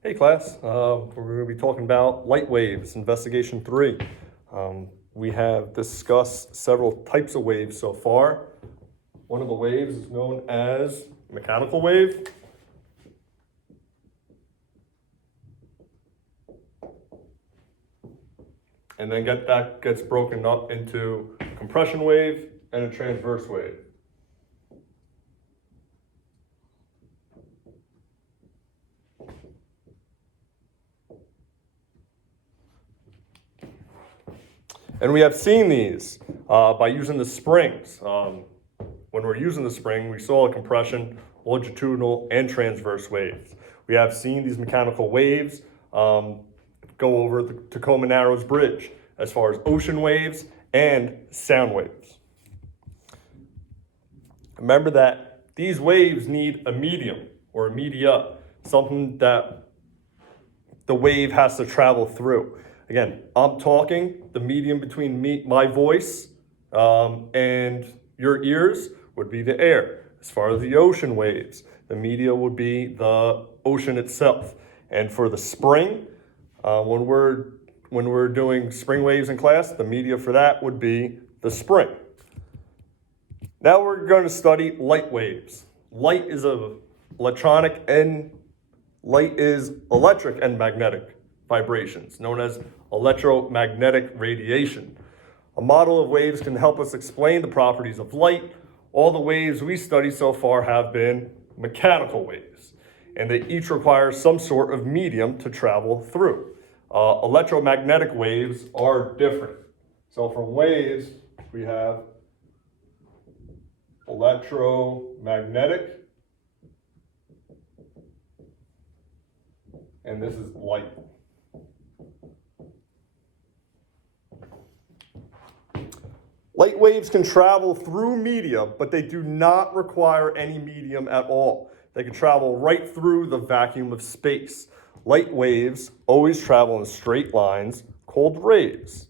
Hey class, we're going to be talking about light waves, investigation 3. We have discussed several types of waves so far. One of the waves is known as mechanical wave. And then that gets broken up into compression wave and a transverse wave. And we have seen these by using the springs. When we're using the spring, we saw a compression, longitudinal, and transverse waves. We have seen these mechanical waves go over the Tacoma Narrows Bridge as far as ocean waves and sound waves. Remember that these waves need a medium or a media, something that the wave has to travel through. Again, I'm talking, the medium between my voice and your ears would be the air. As far as the ocean waves, the media would be the ocean itself. And for the spring, when we're doing spring waves in class, the media for that would be the spring. Now we're going to study light waves. Light is electric and magnetic vibrations, known as electromagnetic radiation. A model of waves can help us explain the properties of light. All the waves we studied so far have been mechanical waves, and they each require some sort of medium to travel through. Electromagnetic waves are different. So from waves, we have electromagnetic, and this is light. Light waves can travel through media, but they do not require any medium at all. They can travel right through the vacuum of space. Light waves always travel in straight lines called rays.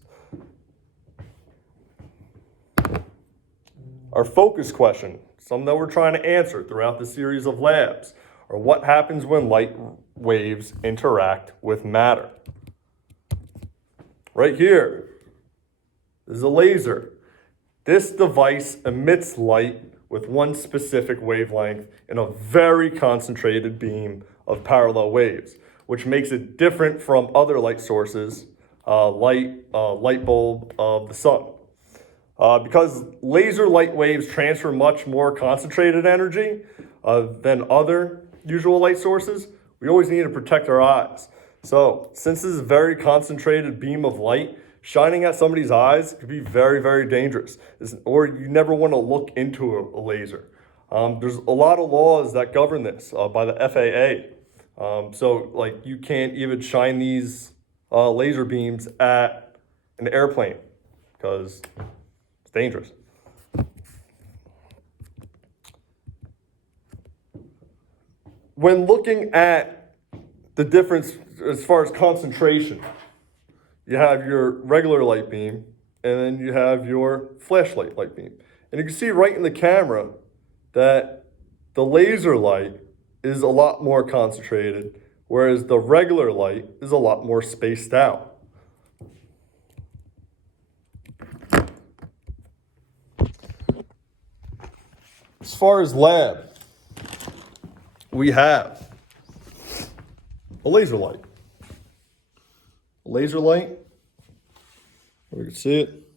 Our focus question, some that we're trying to answer throughout the series of labs, are what happens when light waves interact with matter. Right here, this is a laser. This device emits light with one specific wavelength in a very concentrated beam of parallel waves, which makes it different from other light sources, light bulb of the sun. Because laser light waves transfer much more concentrated energy than other usual light sources, we always need to protect our eyes. So since this is a very concentrated beam of light, shining at somebody's eyes could be very, very dangerous, or you never want to look into a laser. There's a lot of laws that govern this by the FAA. So like you can't even shine these laser beams at an airplane because it's dangerous. When looking at the difference as far as concentration, you have your regular light beam, and then you have your flashlight light beam. And you can see right in the camera that the laser light is a lot more concentrated, whereas the regular light is a lot more spaced out. As far as lab, we have a laser light. Laser light, we can see it.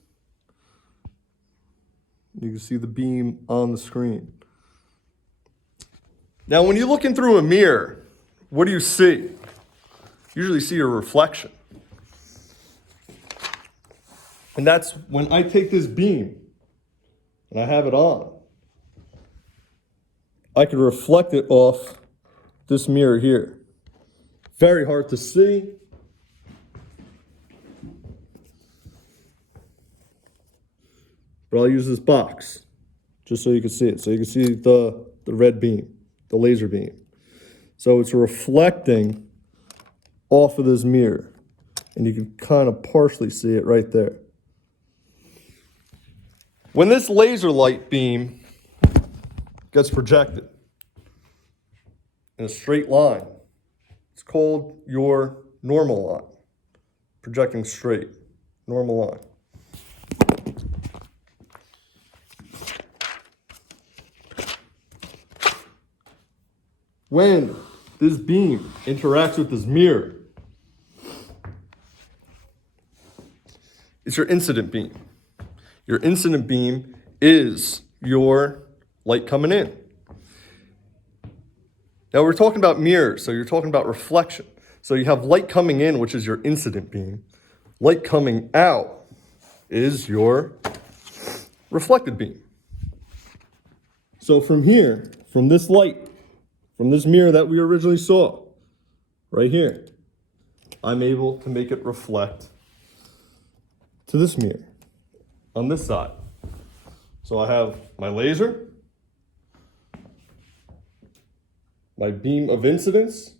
You can see the beam on the screen. Now, when you're looking through a mirror, what do you see? You usually see a reflection. And that's when I take this beam and I have it on, I can reflect it off this mirror here. Very hard to see. But I'll use this box just so you can see it. So you can see the red beam, the laser beam. So it's reflecting off of this mirror. And you can kind of partially see it right there. When this laser light beam gets projected in a straight line, It's called your normal line, projecting straight, normal line. When this beam interacts with this mirror, it's your incident beam. Your incident beam is your light coming in. Now we're talking about mirrors, so you're talking about reflection. So you have light coming in, which is your incident beam. Light coming out is your reflected beam. So from here, from this light, from this mirror that we originally saw, right here, I'm able to make it reflect to this mirror on this side. So I have my laser, my beam of incidence,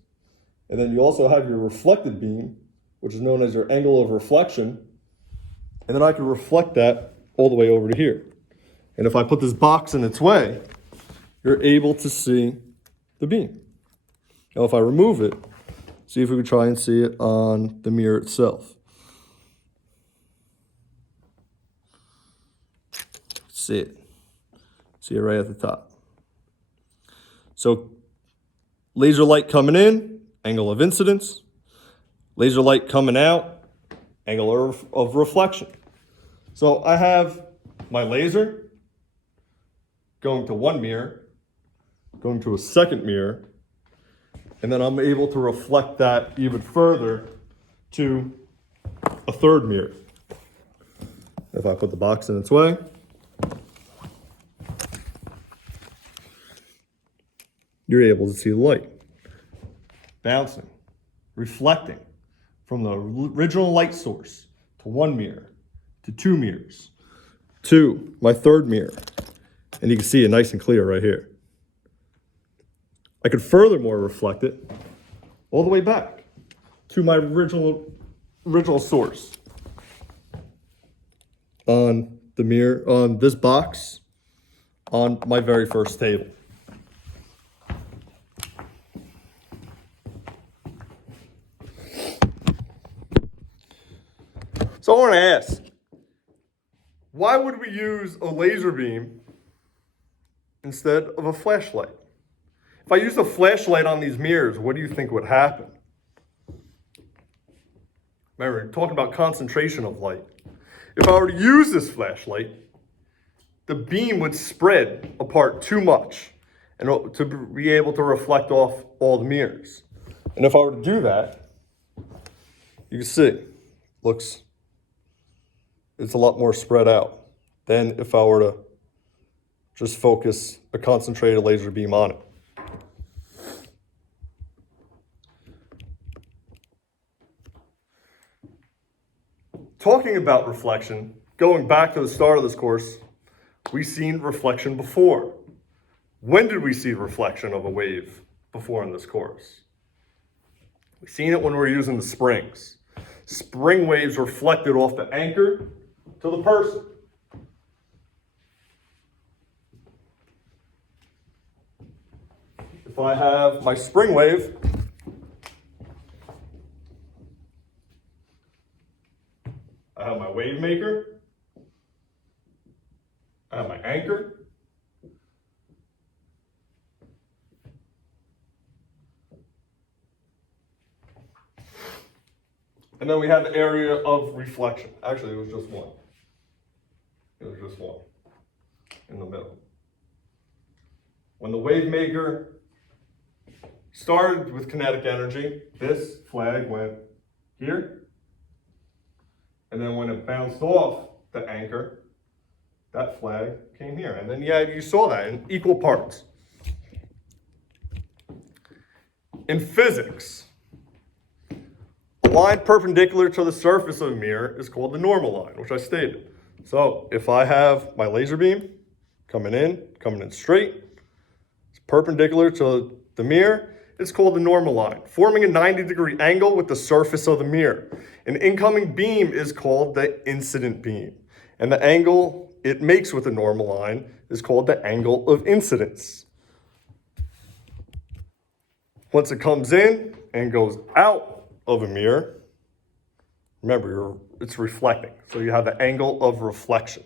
and then you also have your reflected beam, which is known as your angle of reflection, and then I can reflect that all the way over to here. And if I put this box in its way, you're able to see the beam. Now if I remove it, see if we can try and see it on the mirror itself. See it. See it right at the top. So laser light coming in, angle of incidence. Laser light coming out, angle of reflection. So I have my laser going to one mirror, going to a second mirror, and then I'm able to reflect that even further to a third mirror. If I put the box in its way, you're able to see the light bouncing, reflecting from the original light source to one mirror, to two mirrors, to my third mirror. And you can see it nice and clear right here. I could furthermore reflect it all the way back to my original source on the mirror, on this box, on my very first table. So I want to ask, why would we use a laser beam instead of a flashlight? If I used a flashlight on these mirrors, what do you think would happen? Remember, we're talking about concentration of light. If I were to use this flashlight, the beam would spread apart too much and to be able to reflect off all the mirrors. And if I were to do that, you can see, it's a lot more spread out than if I were to just focus a concentrated laser beam on it. Talking about reflection, going back to the start of this course, we've seen reflection before. When did we see reflection of a wave before in this course? We've seen it when we were using the springs. Spring waves reflected off the anchor to the person. If I have my spring wave, I have my wave maker, I have my anchor, and then we have the area of reflection. Actually, it was just one. It was just one in the middle. When the wave maker started with kinetic energy, this flag went here. And then when it bounced off the anchor, that flag came here. And then you saw that in equal parts. In physics, a line perpendicular to the surface of a mirror is called the normal line, which I stated. So if I have my laser beam coming in straight, it's perpendicular to the mirror, it's called the normal line, forming a 90-degree angle with the surface of the mirror. An incoming beam is called the incident beam, and the angle it makes with the normal line is called the angle of incidence. Once it comes in, and goes out of a mirror, remember, it's reflecting. So you have the angle of reflection.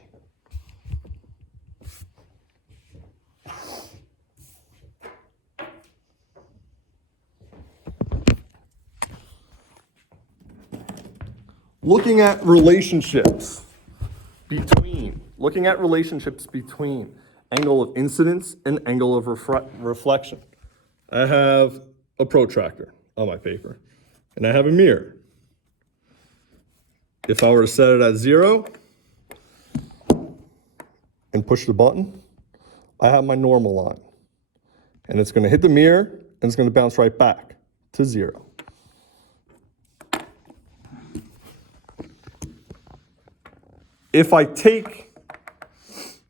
Looking at relationships between angle of incidence and angle of reflection. I have a protractor on my paper, and I have a mirror. If I were to set it at 0 and push the button, I have my normal line. And it's going to hit the mirror, and it's going to bounce right back to 0. If I take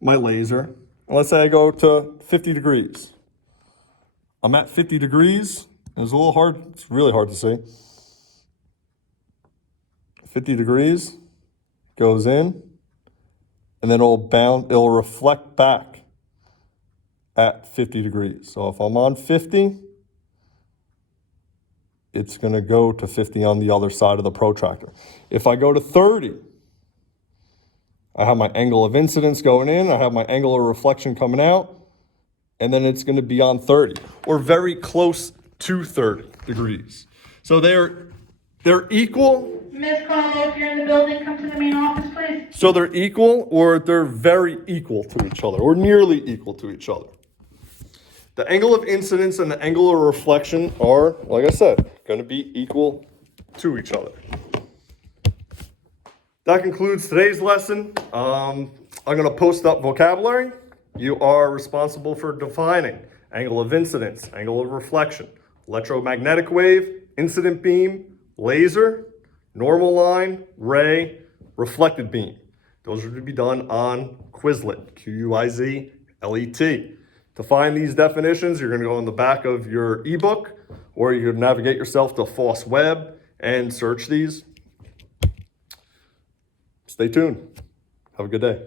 my laser, and let's say I go to 50 degrees. I'm at 50 degrees. It's a little hard. It's really hard to see. 50 degrees goes in, and then it'll reflect back at 50 degrees. So if I'm on 50, it's going to go to 50 on the other side of the protractor. If I go to 30, I have my angle of incidence going in, I have my angle of reflection coming out, and then it's going to be on 30, or very close to 30 degrees. So they're equal. Miss Connell, if you're in the building, come to the main office, please. So they're equal, or they're very equal to each other, or nearly equal to each other. The angle of incidence and the angle of reflection are, like I said, going to be equal to each other. That concludes today's lesson. I'm going to post up vocabulary. You are responsible for defining angle of incidence, angle of reflection, electromagnetic wave, incident beam, laser, normal line, ray, reflected beam. Those are to be done on Quizlet, Quizlet. To find these definitions, you're going to go in the back of your ebook, or you can navigate yourself to FOSS Web and search these. Stay tuned. Have a good day.